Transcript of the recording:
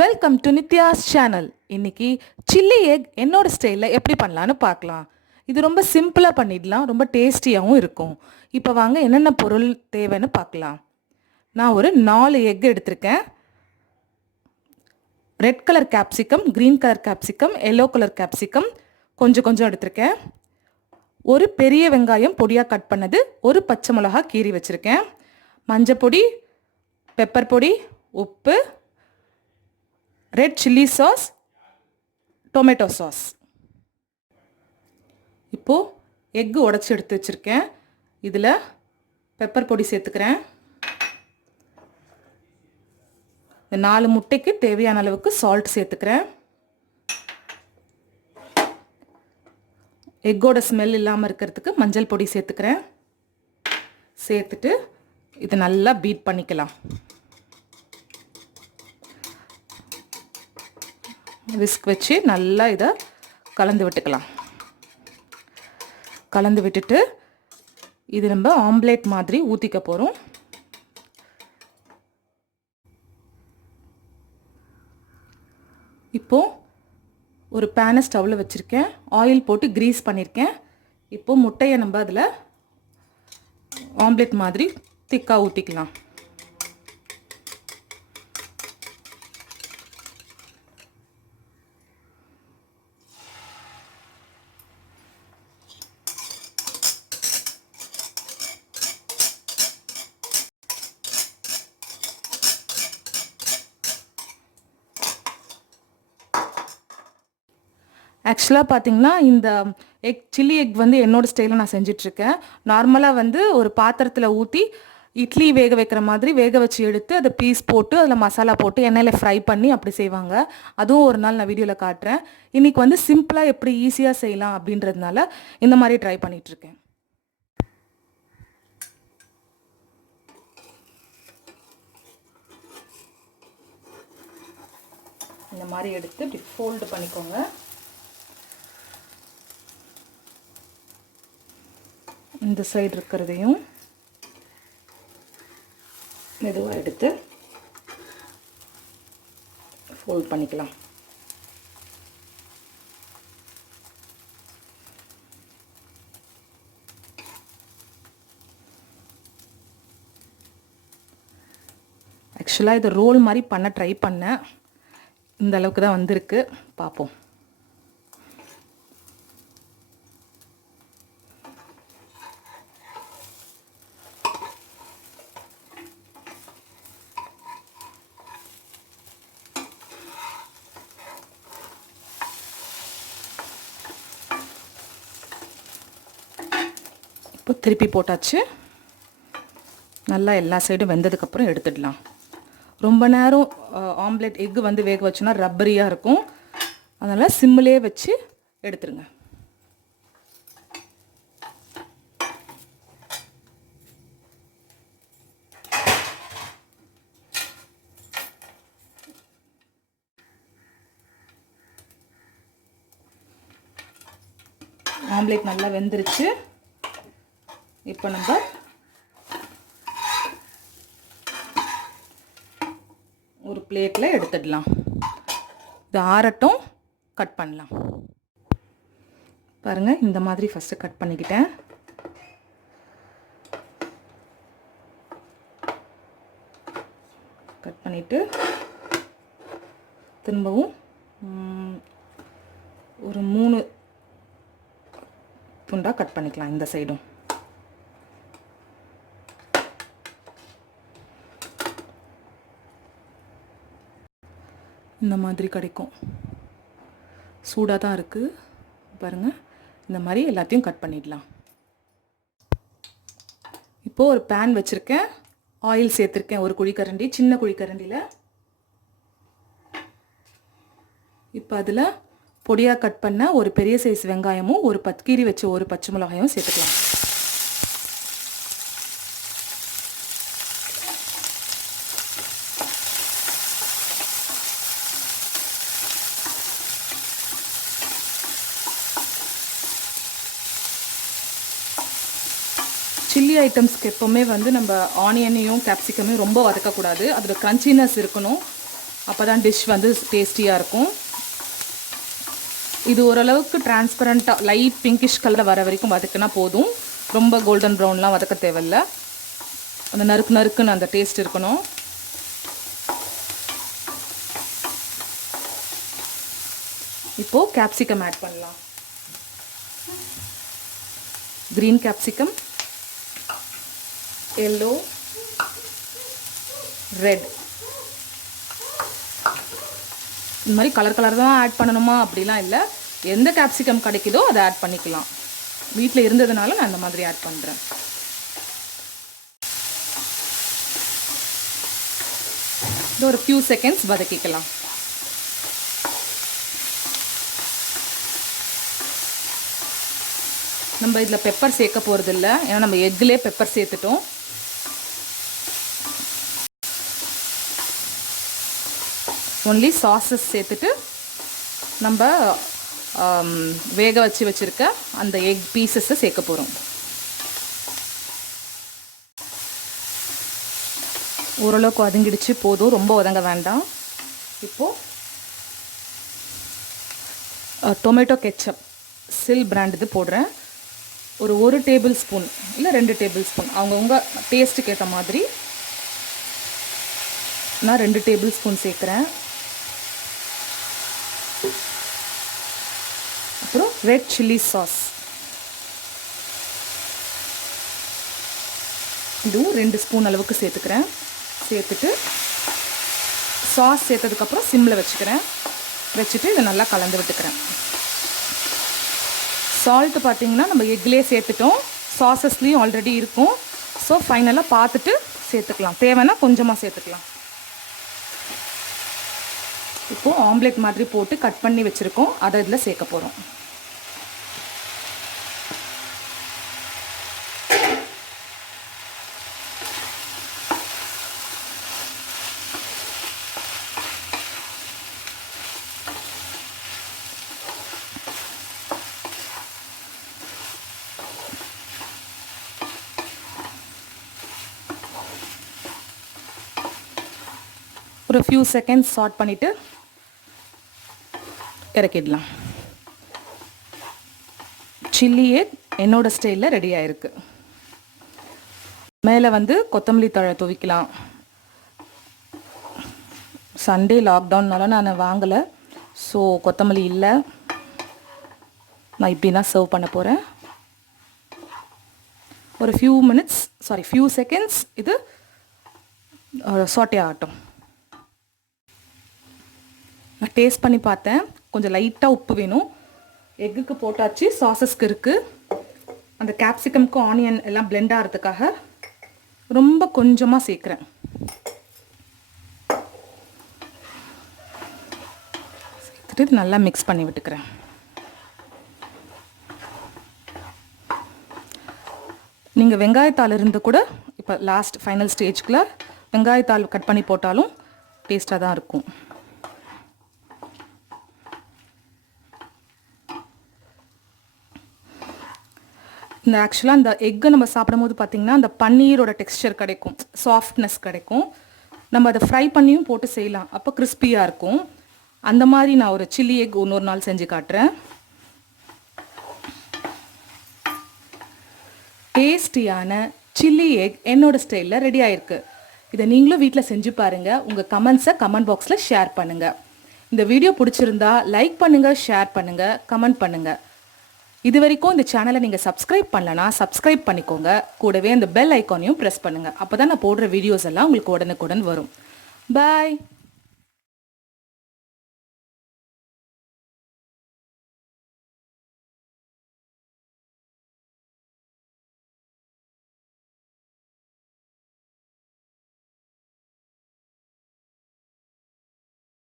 Welcome to Nithya's channel. இன்னைக்கு chilli egg என்னோட ஸ்டைலில் எப்படி பண்ணலான்னு பார்க்கலாம். இது ரொம்ப சிம்பிளாக பண்ணிடலாம், ரொம்ப டேஸ்டியாகவும் இருக்கும். இப்போ வாங்க என்னென்ன பொருள் தேவைன்னு பார்க்கலாம். நான் ஒரு 4 எக் எடுத்திருக்கேன். Red colour capsicum, green colour capsicum, yellow colour capsicum கொஞ்சம் கொஞ்சம் எடுத்திருக்கேன். ஒரு பெரிய வெங்காயம் பொடியாக கட் பண்ணது, ஒரு பச்சை மிளகா கீறி வச்சுருக்கேன். மஞ்சள் பொடி, பெப்பர் பொடி, உப்பு, red chilli sauce, tomato sauce. இப்போது எக்கு உடச்சி எடுத்து வச்சுருக்கேன். இதில் பெப்பர் பொடி சேர்த்துக்கிறேன். இந்த 4 முட்டைக்கு தேவையான அளவுக்கு சால்ட் சேர்த்துக்கிறேன். எக்கோட ஸ்மெல் இல்லாமல் இருக்கிறதுக்கு மஞ்சள் பொடி சேர்த்துக்கிறேன். சேர்த்துட்டு இதை நல்லா பீட் பண்ணிக்கலாம். விஸ்க் வச்சு நல்லா இதை கலந்து விட்டுக்கலாம். கலந்து விட்டுட்டு இது நம்ம ஆம்லேட் மாதிரி ஊற்றிக்க போகிறோம். இப்போது ஒரு பேனை ஸ்டவ்வில் வச்சுருக்கேன். ஆயில் போட்டு க்ரீஸ் பண்ணியிருக்கேன். இப்போது முட்டையை நம்ம அதில் ஆம்லேட் மாதிரி திக்காக ஊற்றிக்கலாம். ஆக்சுவலாக பார்த்தீங்கன்னா இந்த சில்லி எக் வந்து என்னோடய ஸ்டைலில் நான் செஞ்சிட்ருக்கேன். நார்மலாக வந்து ஒரு பாத்திரத்தில் ஊற்றி இட்லி வேக வைக்கிற மாதிரி வேக வச்சு எடுத்து அதை பீஸ் போட்டு அதில் மசாலா போட்டு எண்ணெயில் ஃப்ரை பண்ணி அப்படி செய்வாங்க. அதுவும் ஒரு நாள் நான் வீடியோவில் காட்டுறேன். இன்றைக்கி வந்து சிம்பிளாக எப்படி ஈஸியாக செய்யலாம் அப்படின்றதுனால இந்த மாதிரி ட்ரை பண்ணிகிட்ருக்கேன். இந்த மாதிரி எடுத்து இப்படி ஃபோல்டு பண்ணிக்கோங்க. இந்த சைடு இருக்கிறதையும் மெதுவாக எடுத்து ஃபோல்ட் பண்ணிக்கலாம். ஆக்சுவலாக இதை ரோல் மாதிரி பண்ண ட்ரை பண்ணேன். இந்த அளவுக்கு தான் வந்திருக்கு. பார்ப்போம். இப்போ திருப்பி போட்டாச்சு. நல்லா எல்லா சைடும் வெந்ததுக்கப்புறம் எடுத்துடலாம். ரொம்ப நேரம் ஆம்லேட் எக்கு வந்து வேக வச்சோன்னா ரப்பரியாக இருக்கும். அதனால் சிம்மிலே வச்சு எடுத்துருங்க. ஆம்லேட் நல்லா வெந்துருச்சு. இப்போ நம்ம ஒரு பிளேட்டில் எடுத்துடலாம். இது ஆறட்டும், கட் பண்ணலாம். பாருங்கள், இந்த மாதிரி ஃபஸ்ட்டு கட் பண்ணிக்கிட்டேன். கட் பண்ணிவிட்டு திரும்பவும் ஒரு 3 துண்டாக கட் பண்ணிக்கலாம். இந்த சைடும் இந்த மாதிரி கிடைக்கும். சூடாக தான் இருக்குது பாருங்கள். இந்த மாதிரி எல்லாத்தையும் கட் பண்ணிடலாம். இப்போது ஒரு பேன் வச்சுருக்கேன். ஆயில் சேர்த்துருக்கேன். ஒரு குழிக்கரண்டி, சின்ன குழிக்கரண்டியில். இப்போ அதில் பொடியாக கட் பண்ண ஒரு பெரிய சைஸ் வெங்காயமும் ஒரு கீறி வச்ச ஒரு பச்சை மிளகாயும் சேர்த்துக்கலாம். சில்லி ஐட்டம்ஸ்க்கு எப்போவுமே வந்து நம்ம ஆனியனையும் கேப்சிகமையும் ரொம்ப வதக்கக்கூடாது. அதோட க்ரன்ச்சினஸ் இருக்கணும். அப்போ தான் டிஷ் வந்து டேஸ்டியாக இருக்கும். இது ஓரளவுக்கு டிரான்ஸ்பரண்ட்டாக லைட் பிங்கிஷ் கலர் வர வரைக்கும் வதக்கினா போதும். ரொம்ப கோல்டன் ப்ரௌன்லாம் வதக்க தேவையில்லை. அந்த நறுக்கு நறுக்குன்னு அந்த டேஸ்ட் இருக்கணும். இப்போது கேப்சிகம் ஆட் பண்ணலாம். Green capsicum, yellow, red. இந்த மாதிரி கலர் கலர் தான் ஆட் பண்ணணுமா அப்படிலாம் இல்லை. எந்த கேப்சிகம் கிடைக்குதோ அதை ஆட் பண்ணிக்கலாம். வீட்டில் இருந்ததுனால நான் இந்த மாதிரி ஆட் பண்ணுறேன். இது ஒரு ஃபியூ செகண்ட்ஸ் வதக்கிக்கலாம். நம்ம இதில் பெப்பர் சேர்க்க போகிறதில்ல, ஏன்னா நம்ம எக்லேயே பெப்பர் சேர்த்துட்டோம். ஒன்லி சாஸஸ் சேர்த்துட்டு நம்ம வேக வச்சுருக்க அந்த எக் பீசஸை சேர்க்க போகிறோம். ஓரளவுக்கு வதங்கிடுச்சு, போதும், ரொம்ப வதங்க வேண்டாம். இப்போது டொமேட்டோ கெச்சப் சில் பிராண்ட் இது போடுறேன். ஒரு டேபிள் ஸ்பூன் இல்லை 2 டேபிள் ஸ்பூன் அவங்கவுங்க டேஸ்ட்டுக்கு ஏற்ற மாதிரி நான் 2 டேபிள் ஸ்பூன் சேர்க்குறேன். அப்புறம் ரெட் சில்லி சாஸ், இதுவும் 2 ஸ்பூன் அளவுக்கு சேர்த்துக்கிறேன். சேர்த்துட்டு சாஸ் சேர்த்ததுக்கப்புறம் சிம்மில் வச்சுட்டு இதை நல்லா கலந்து விட்டுக்கிறேன். சால்ட்டு பார்த்திங்கன்னா நம்ம எக்லேயே சேர்த்துட்டோம், சாஸஸ்லேயும் ஆல்ரெடி இருக்கும். ஸோ ஃபைனலாக பார்த்துட்டு சேர்த்துக்கலாம், தேவைன்னா கொஞ்சமாக சேர்த்துக்கலாம். இப்போது ஆம்லேட் மாதிரி போட்டு கட் பண்ணி வச்சுருக்கோம், அதை இதில் சேர்க்க போகிறோம். ஒரு ஃபியூ செகண்ட்ஸ் சாட் பண்ணிவிட்டு இறக்கிடலாம். சில்லி எக் என்னோட ஸ்டைலில் ரெடி ஆகிருக்கு. மேலே வந்து கொத்தமல்லி தழை துவிக்கலாம். சண்டே லாக்டவுன்னால நான் வாங்கலை, ஸோ கொத்தமல்லி இல்லை. நான் இப்படி தான் சர்வ் பண்ண போகிறேன். ஒரு ஃபியூ செகண்ட்ஸ் இது சாட்டே ஆகட்டும். நான் டேஸ்ட் பண்ணி பார்த்தேன், கொஞ்சம் லைட்டாக உப்பு வேணும். எக்குக்கு போட்டாச்சு, சாஸஸ்க்கு இருக்குது. அந்த கேப்சிகம்க்கு ஆனியன் எல்லாம் பிளெண்ட் ஆகிறதுக்காக ரொம்ப கொஞ்சமாக சேர்க்குறேன். சேர்த்துட்டு இது நல்லா மிக்ஸ் பண்ணி விட்டுக்கிறேன். நீங்கள் வெங்காயத்தாள் இருந்து கூட இப்போ லாஸ்ட் ஃபைனல் ஸ்டேஜ்க்குள்ள வெங்காயத்தாள் கட் பண்ணி போட்டாலும் டேஸ்ட்டாக தான் இருக்கும். இந்த ஆக்சுவலாக இந்த எக்கை நம்ம சாப்பிடும்போது பார்த்திங்கன்னா அந்த பன்னீரோட டெக்ஸ்சர் கிடைக்கும், சாஃப்ட்னஸ் கிடைக்கும். நம்ம அதை ஃப்ரை பண்ணியும் போட்டு செய்யலாம், அப்போ கிறிஸ்பியாக இருக்கும். அந்த மாதிரி நான் ஒரு சில்லி எக் இன்னொரு நாள் செஞ்சு காட்டுறேன். டேஸ்டியான சில்லி எக் என்னோட ஸ்டைலில் ரெடி ஆயிருக்கு. இதை நீங்களும் வீட்டில் செஞ்சு பாருங்கள். உங்கள் கமெண்ட்ஸை கமெண்ட் பாக்ஸில் ஷேர் பண்ணுங்கள். இந்த வீடியோ பிடிச்சிருந்தா லைக் பண்ணுங்கள், ஷேர் பண்ணுங்கள், கமெண்ட் பண்ணுங்கள். இது வரைக்கும் இந்த சேனலை நீங்கள் சப்ஸ்கிரைப் பண்ணலனா சப்ஸ்கிரைப் பண்ணிக்கோங்க. கூடவே அந்த பெல் ஐக்கானையும் ப்ரெஸ் பண்ணுங்கள். அப்போ தான் நான் போடுற வீடியோஸ் எல்லாம் உங்களுக்கு உடனுக்குடன் வரும். பாய்.